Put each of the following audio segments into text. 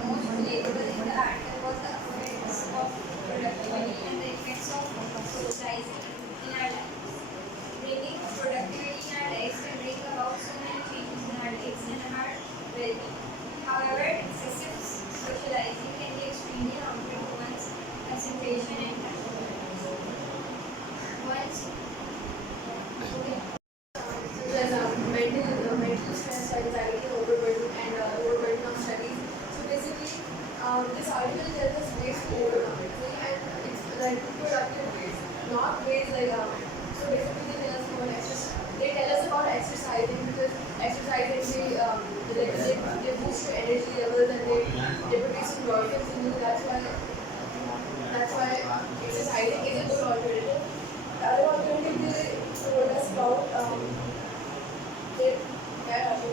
the most relatable in the article was the awareness of productivity and the effects of socializing in our lives. Bringing productivity in our lives can bring about so many changes in our lives and our well-being. However, excessive socializing can be extremely harmful to one's concentration and time. Once, There's mental stress, anxiety, overburden, and overburden of studies. So basically, this article tells us ways to overcome it, and it's like productive ways, not ways like So basically, they tell us about exercise. They tell us about exercising because exercising they boost your energy levels and they produce endorphins in you. That's why exercising is a good alternative. The other alternative they told us about they where are you?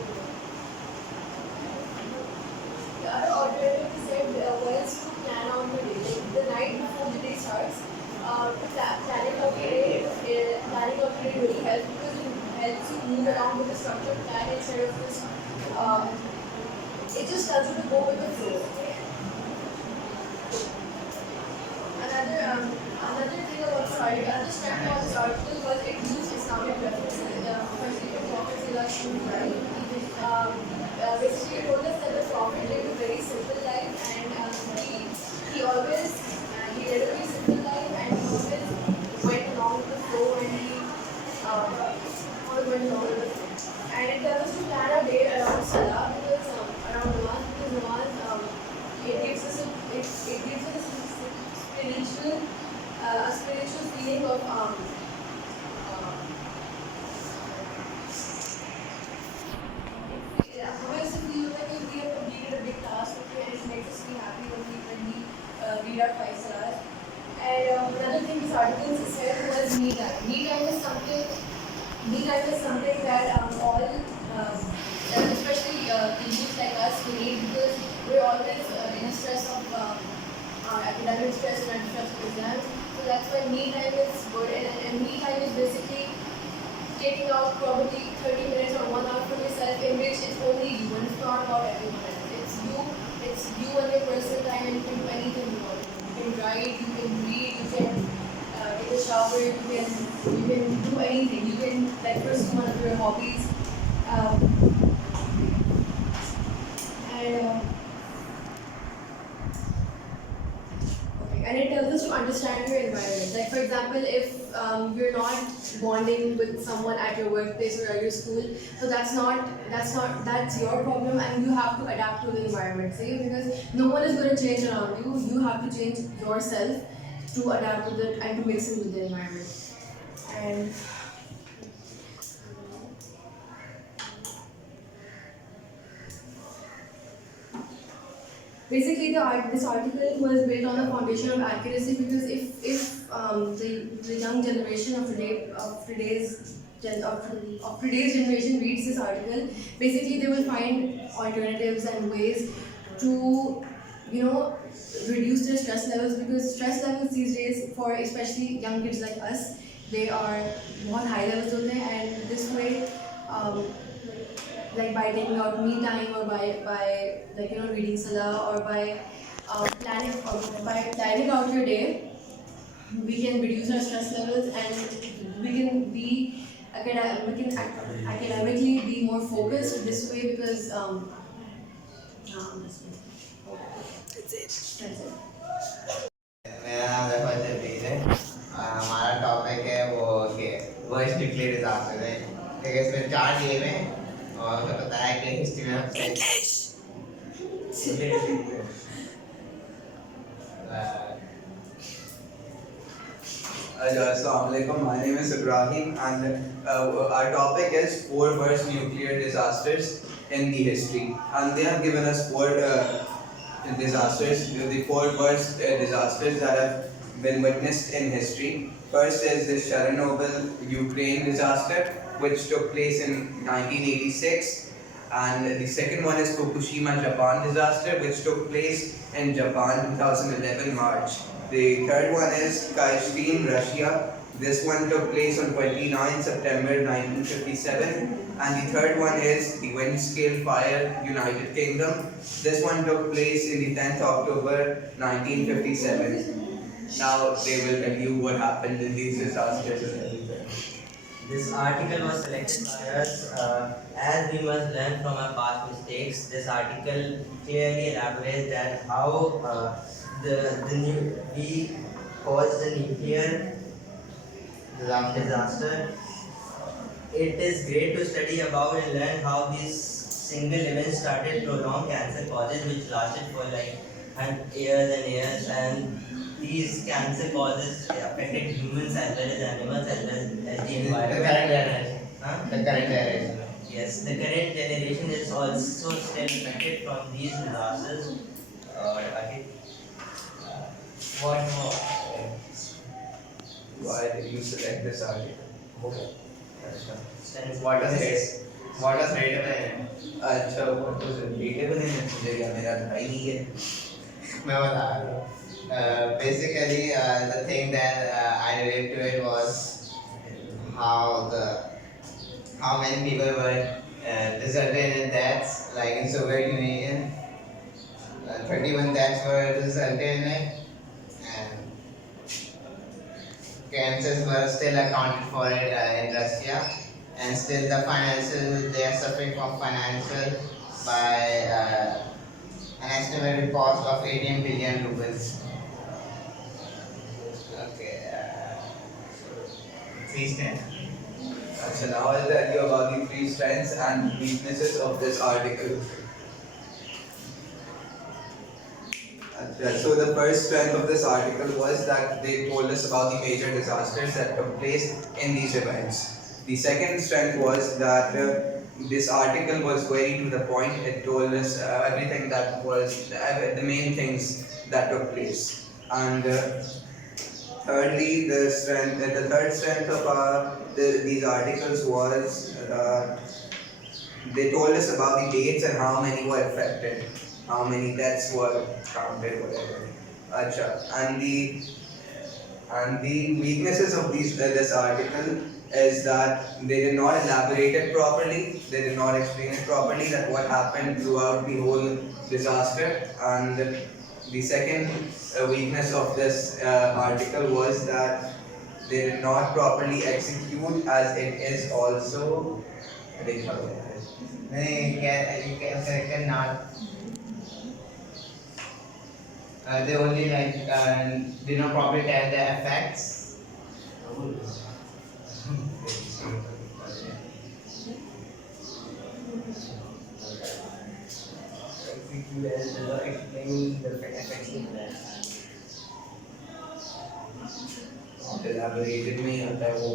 The other alternative they said was to plan out the day. Like the night before the day starts, planning of the day really helps because it helps you move along with the structured plan instead of just it just tells you to go with the flow. Another thing about this article, another strength about this article was it used Islamic references. Firstly, the Prophet basically it told us that the Prophet lived a very simple life and he always he led a very simple life and he always went along with the flow and he always went along with the flow. And it tells us to plan our day around Salah because around Namaz because Namaz it gives us a spiritual feeling of However, we look like we have completed a big task, okay, and it makes us feel happy when we read our 5 stars. And another thing this article said was me time. Me time is something that all, especially youth like us, we need because we're always in a stress of academic stress and stress of exams. So that's why me time is good, and me time is basically taking out probably 30 minutes or 1 hour from yourself in which it's only you and it's not about everyone else. It's you and your personal time and you can do anything you want. You can write, you can read, you can take a shower, you can do anything. You can like pursue one of your hobbies. And it tells us to understand your environment. Like for example, if you're not bonding with someone at your workplace or at your school, so that's your problem, and you have to adapt to the environment. See, because no one is going to change around you. You have to change yourself to adapt to it and to mix in with the environment. And basically, this article was built on a foundation of accuracy because if the young generation of today's generation reads this article, basically they will find alternatives and ways to reduce their stress levels because stress levels these days for especially young kids like us they are बहुत high levels होते हैं and this way like by taking out me time or by reading salah or by planning out your day, we can reduce our stress levels and we can academically be more focused this way because that's it. मेरा नाम है हमारा topic है वो worst nuclear disaster है। ठीक है, इसमें 4 गेम है और हमें पता है कि हिस्ट्री में Assalamualaikum. My name is Ibrahim, and our topic is 4 worst nuclear disasters in the history. And they have given us 4 disasters, the 4 worst disasters that have been witnessed in history. First is the Chernobyl, Ukraine disaster, which took place in 1986. And the second one is Fukushima, Japan disaster, which took place in Japan 2011 March. The third one is Kazhin, Russia, This one took place on 29 September 1957. And the third one is the Windscale Fire, United Kingdom. This one took place in the 10th October 1957. Now they will tell you what happened in these disasters and everything. This article was selected by us as we must learn from our past mistakes. This article clearly elaborates that how we caused the nuclear disaster. It is great to study about and learn how these single events started prolonged cancer causes which lasted for like years and years, and these cancer causes affected humans as well as animals as well as the The environment. current generation. Huh? The current generation. Yes, the current generation is also still affected from these disasters. Okay. What more? Why did you select this article? What was it? What was relatable in it? अच्छा what was relatable in it? मुझे क्या मेरा भाई नहीं है. मैं बता रहा हूँ. Basically, the thing that I relate to it was how many people were resulted in deaths, like in Soviet Union. 31 deaths were resulted in it, and cancers were still accounted for it in Russia, and still they are suffering from financial by an estimated cost of 18 billion rubles. Okay, three strengths. So now I'll tell you about the 3 strengths and weaknesses of this article. So the first strength of this article was that they told us about the major disasters that took place in these events. The second strength was that this article was very to the point. It told us everything that was the main things that took place. And thirdly, the third strength of these articles was they told us about the dates and how many were affected, how many deaths were counted, whatever. Acha. And the weaknesses of this article is that they did not elaborate it properly, they did not explain it properly that what happened throughout the whole disaster. And the second weakness of this article was that they did not properly execute, as it is also You cannot. They only did not properly tell the effects. Explaining the effects of that. elaborated में आता है वो.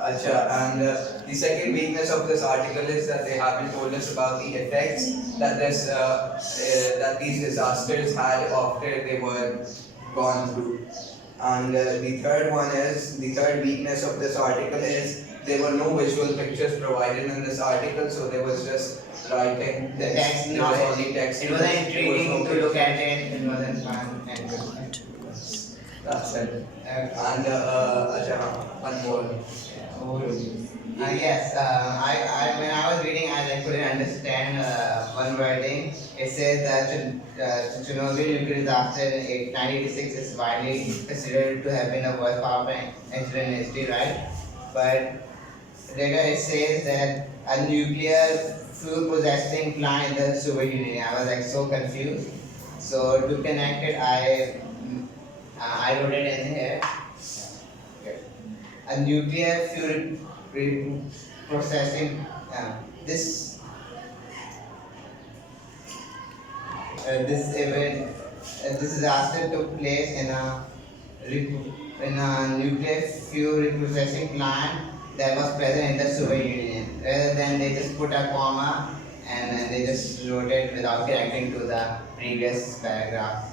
अच्छा, and the second weakness of this article is that they haven't told us about the effects that that these disasters had after they were gone through. And the third weakness of this article is there were no visual pictures provided in this article, so there was just writing. The text There was knowledge. only text. It wasn't intriguing to look at it. It wasn't fun and good. That's it. And one more. Yes, when I was reading, I couldn't understand one wording. It says that Chernobyl nuclear disaster in 1986 is widely considered to have been the worst power plant incident in history, right? But later it says that a nuclear fuel processing plant in the Soviet Union. I was so confused. So to connect it, I wrote it in here. A nuclear fuel processing. This event, this disaster took place in a nuclear fuel reprocessing plant that was present in the Soviet Union. Rather than they just put a comma and then they just wrote it without connecting to the previous paragraph.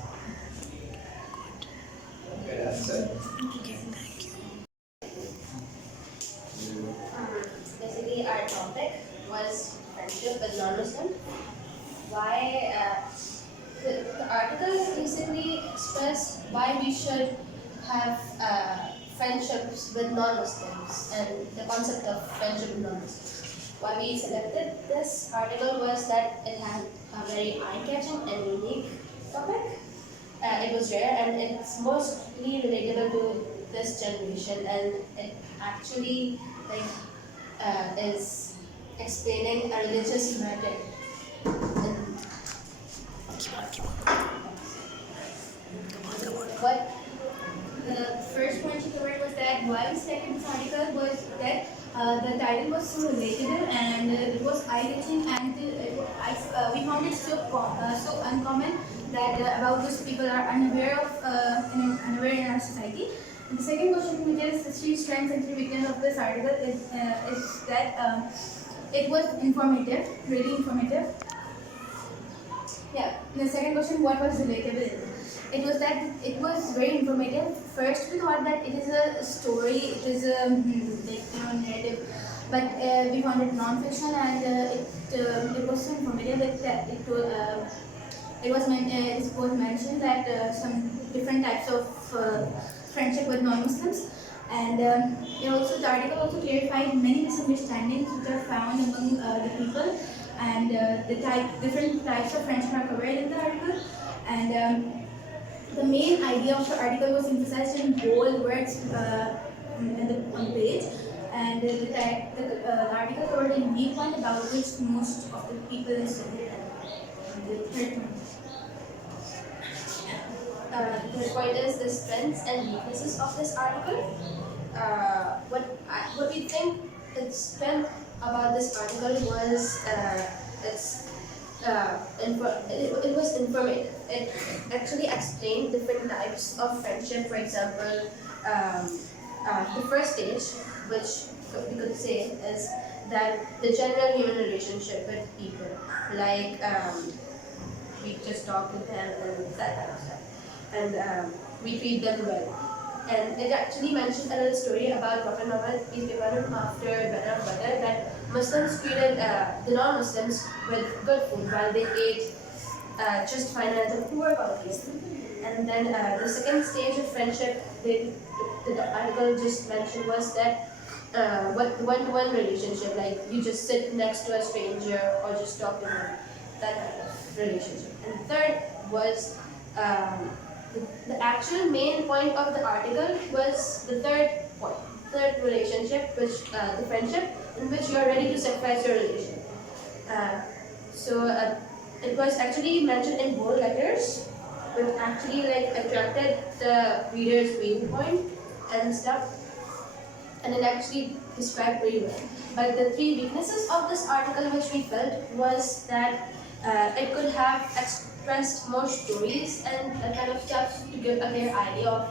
Okay, that's it. Basically, our topic was friendship with non-Muslim. Why the article basically expressed why we should have friendships with non-Muslims and the concept of friendship with non-Muslims. Why we selected this article was that it had a very eye-catching and unique topic. It was rare and it's mostly relatable to this generation, and it actually is explaining a religious matter. And what The first point she covered was that why we selected this article was that the title was so relatable and it was eye-catching, and we found it so uncommon that about which people are unaware of unaware in our society. And the second question, which is the three strengths and three weaknesses of this article, is that it was informative, really informative. Yeah. The second question, what was relatable? It was that it was very informative. First, we thought that it is a story, it is a narrative, but we found it non-fictional, and it was so informative that it was mentioned that some different types of friendship with non-Muslims, and the article also clarified many misunderstandings which are found among the people, and different types of friendship are covered in the article, and the main idea of the article was emphasized in bold words on the page, and the article covered a unique point about which most of the people studied. The third point. the third point is the strengths and weaknesses of this article. What we think the strength about this article was it was informative. It actually explained different types of friendship. For example, the first stage, which we could say is that the general human relationship with people, like we just talk with them and that kind of stuff, and we treat them well. And it actually mentioned a little story about Prophet Muhammad, peace be upon him, after Badr, that Muslims treated the non-Muslims with good food while they ate just fine at the poor countries. And then the second stage of friendship, the article just mentioned was that what one-to-one relationship, like you just sit next to a stranger or just talk to them, that kind of relationship. And third was the actual main point of the article was the third relationship, which the friendship in which you are ready to sacrifice your relation. So it was actually mentioned in bold letters, which actually attracted the reader's viewpoint and stuff, and it actually described very well. But the three weaknesses of this article, which we felt, was that it could have expressed more stories and that kind of stuff to give a clear idea of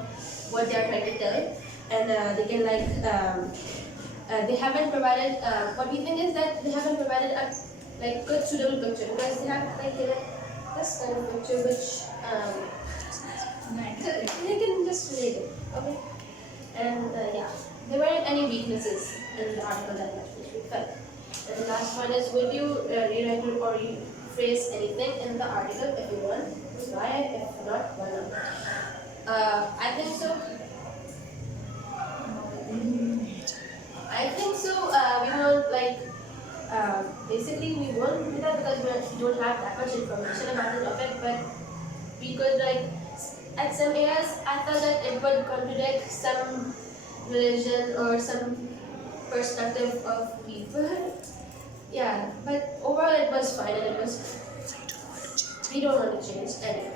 what they are trying to tell, and they can they haven't provided. What we think is that they haven't provided a good suitable picture, because they have given this kind of picture which they can just relate it. Okay, and yeah, there weren't any weaknesses in the article that much which we felt. And the last one is, would you rewrite or rephrase anything in the article if you want? Why? If not, why not? I think so. We won't basically we won't do that because we don't have that much information about the topic, but we could at some areas I felt that it would contradict some religion or some perspective of people. Yeah, but overall it was fine, and we don't want to change anything.